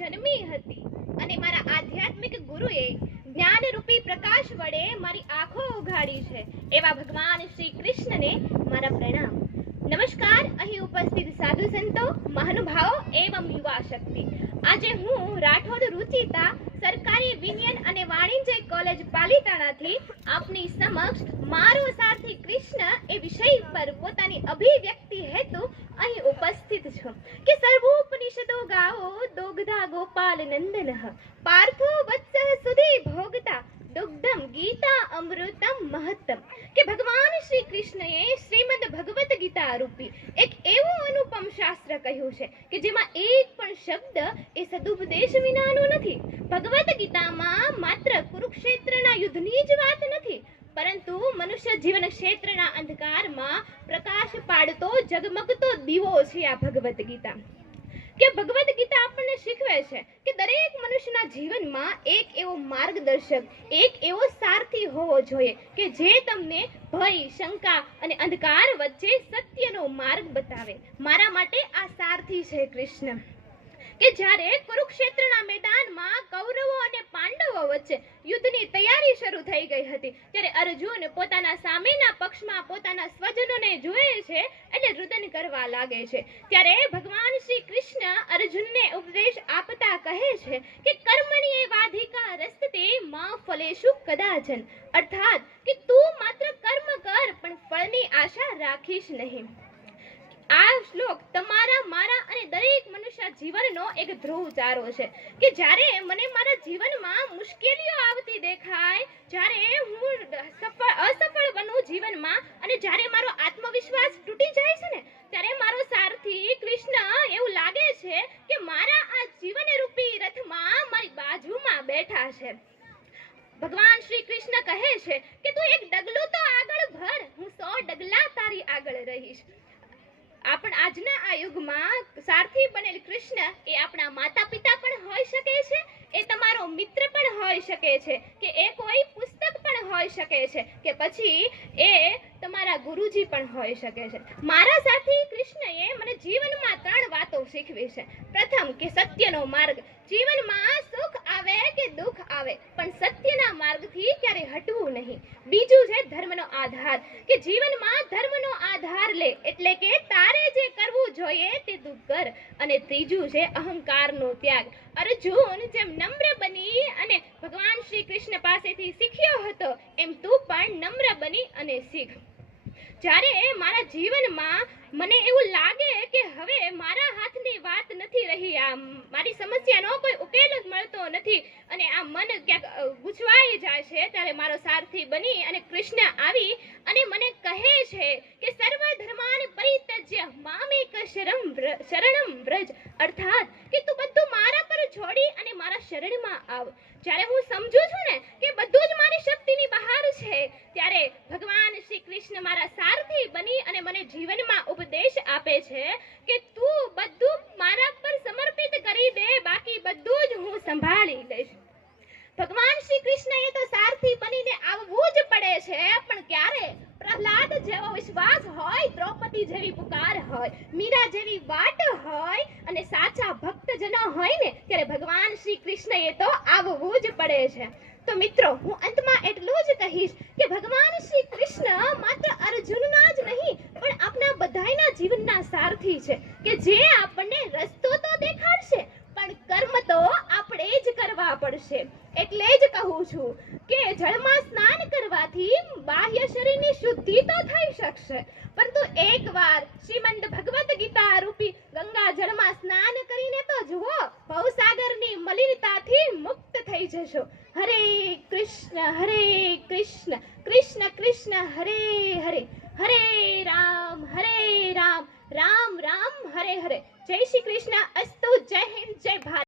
જન્મી હતી અને મારા આધ્યાત્મિક ગુરુએ જ્ઞાનરૂપી પ્રકાશ વડે મારી આંખો ઉઘાડી છે એવા ભગવાન શ્રી કૃષ્ણને મારા પ્રણામ. નમસ્કાર. અહીં ઉપસ્થિત સાધુ સંતો, મહાનુભાવો એવં યુવા શક્તિ. આજે હું રાઠોડ રુચિતા સરકારી વિજ્ઞાન અને વાણિજ્ય કોલેજ પાલિતાણાથી આપની સમક્ષ મારો સારથી કૃષ્ણ એ વિષય પર પોતાની અભિવ્યક્તિ હેતુ અહીં ઉપસ્થિત છું કે સર્વોપનિષદો ગાઓ દોગ્ધા ગોપાલ નંદન પાર્થો વત્સઃ સુધી ભોગતા દુગ્ધમ ગીતા અમૃતમ મહત્તમ. કે ભગવાન શ્રી કૃષ્ણએ શ્રીમદ ભગવત ગીતા રૂપી એક એવું અનુપમ શાસ્ત્ર કહ્યું છે કે જેમાં એક પણ શબ્દ એ સદુપદેશ વિનાનો નથી. ભગવત ગીતામાં માત્ર કુરુક્ષેત્રના યુદ્ધની જ વાત નથી, પરંતુ મનુષ્ય જીવન ક્ષેત્રના અંધકારમાં પ્રકાશ પાડતો જગમગતો દીવો છે આ ભગવત ગીતા. કે ભગવત ગીતા આપણને શીખવે છે કે દરેક મનુષ્યના જીવનમાં એક એવો માર્ગદર્શક, એક એવો સારથી હોવો જોઈએ કે જે તમને ભય, શંકા અને અંધકાર વચ્ચે સત્યનો માર્ગ બતાવે. મારા માટે આ સારથી છે કૃષ્ણ. કે જ્યારે કુરુક્ષેત્રના મેદાનમાં કૌરવો અને પાંડવો વચ્ચે યુદ્ધની તૈયારી શરૂ થઈ ગઈ હતી, ત્યારે અર્જુન પોતાના સામેના પક્ષમાં પોતાના સ્વજનોને જુએ છે એટલે રુદન કરવા લાગે છે. ત્યારે ભગવાન શ્રી કૃષ્ણ અર્જુનને ઉપદેશ આપતા કહે છે કે કર્મણ્યે વાધિકા રસ્તે માં ફલેષુ કદાચન. અર્થાત કે તું માત્ર કર્મ કર પણ ફળની આશા રાખીશ નહીં. આ શ્લોક તમારા, મારા અને દરેક મનુષ્ય જીવનનો એક ધ્રુવ ચારો છે કે જ્યારે મને મારા જીવનમાં મુશ્કેલીઓ આવતી દેખાય, જ્યારે હું અસફળ બનું જીવનમાં અને જ્યારે મારો આત્મવિશ્વાસ તૂટી જાય છે ને, ત્યારે મારો સારથી કૃષ્ણ એવું લાગે છે કે મારા આ જીવન રૂપી રથમાં મારી બાજુમાં બેઠા છે. ભગવાન શ્રી કૃષ્ણ કહે છે કે તું એક ડગલું તો આગળ ભર, હું 100 ડગલા તારી આગળ રહીશ. આજના આ યુગમાં સારથી બનેલ કૃષ્ણ એ આપણા માતા પિતા પણ હોઈ શકે છે, એ તમારો મિત્ર પણ હોઈ શકે છે, કે એ કોઈ પુસ્તક પણ હોઈ શકે છે, કે પછી એ તમારા ગુરુજી પણ હોઈ શકે છે. મારા સાથી કૃષ્ણએ મને જીવનમાં 3 વાતો શીખવી છે. પ્રથમ કે સત્યનો માર્ગ. જીવનમાં સુખ આવે કે દુઃખ આવે પણ સત્યના માર્ગથી ક્યારે હટવું નહીં. બીજું છે ધર્મનો આધાર, કે જીવનમાં ધર્મનો આધાર લે, એટલે કે તારે જે કરવું જોઈએ તે તું કર. અને ત્રીજું છે અહંકારનો ત્યાગ. અર્જુન જેમ નમ્ર બની અને ભગવાન શ્રી કૃષ્ણ પાસેથી શીખ્યો હતો, એમ તું પણ નમ્ર બની અને શીખ. જ્યારે મારા જીવનમાં મને એવું લાગે કે હવે મારા હાથની વાત નથી રહી, આ મારી સમસ્યાનો કોઈ ઉકેલ જ મળતો નથી અને આ મન ક્યાંક ગૂંચવાઈ જાય છે, ત્યારે મારો સારથી બની અને કૃષ્ણ આવી અને મને કહે છે કે સર્વ ધર્માન પરિત્યજ્ય મામેક શરણમ વ્રજ. અર્થાત કે તું બધું મારા પર છોડી અને મારા શરણમાં આવ. જ્યારે હું સમજુ છું ને કે બધું જ મારી શક્તિની બહાર છે, ત્યારે ભગવાન શ્રી કૃષ્ણ મારા સારથી બની અને મને જીવનમાં ઉપદેશ આપે છે કે તું બધું મારા પર સમર્પિત કરી દે, બાકી બધું જ હું સંભાળી લઈશ. ભગવાન શ્રી કૃષ્ણએ તો સારથી બનીને આવવું જ પડે છે, પણ ક્યારે? પ્રહલાદ જેવો વિશ્વાસ હોય, દ્રૌપદી જેવી પુકાર હોય, મીરા જેવી વાટ હોય અને સાચા ભક્તજનો હોય ને, ત્યારે ભગવાન શ્રી કૃષ્ણએ તો આવવું જ પડે છે. તો મિત્રો, હું અંતમાં એટલું જ કહીશ કે ભગવાન શ્રી કૃષ્ણ માત્ર અર્જુનના જ નહીં પણ આપણા બધાના જીવનના સારથી છે, કે જે આપણને રસ્તો તો દેખાડશે પણ કર્મ તો આપણે જ કરવા પડશે. એટલે જ કહું છું કે જળમાં સ્નાન કરવાથી બાહ્ય શરીરની શુદ્ધિ તો થઈ શકશે, પરંતુ એકવાર શ્રીમદ ભગવત ગીતા રૂપી ગંગા જળમાં સ્નાન કરીને તો જુઓ, ભવસાગરની મલિનતાથી મુક્ત થઈ જશો. હરે કૃષ્ણ કૃષ્ણ કૃષ્ણ હરે હરે, હરે રામ રામ રામ હરે હરે. જય શ્રી કૃષ્ણ. અસ્તુ. જય હિન્દ. જય ભારત.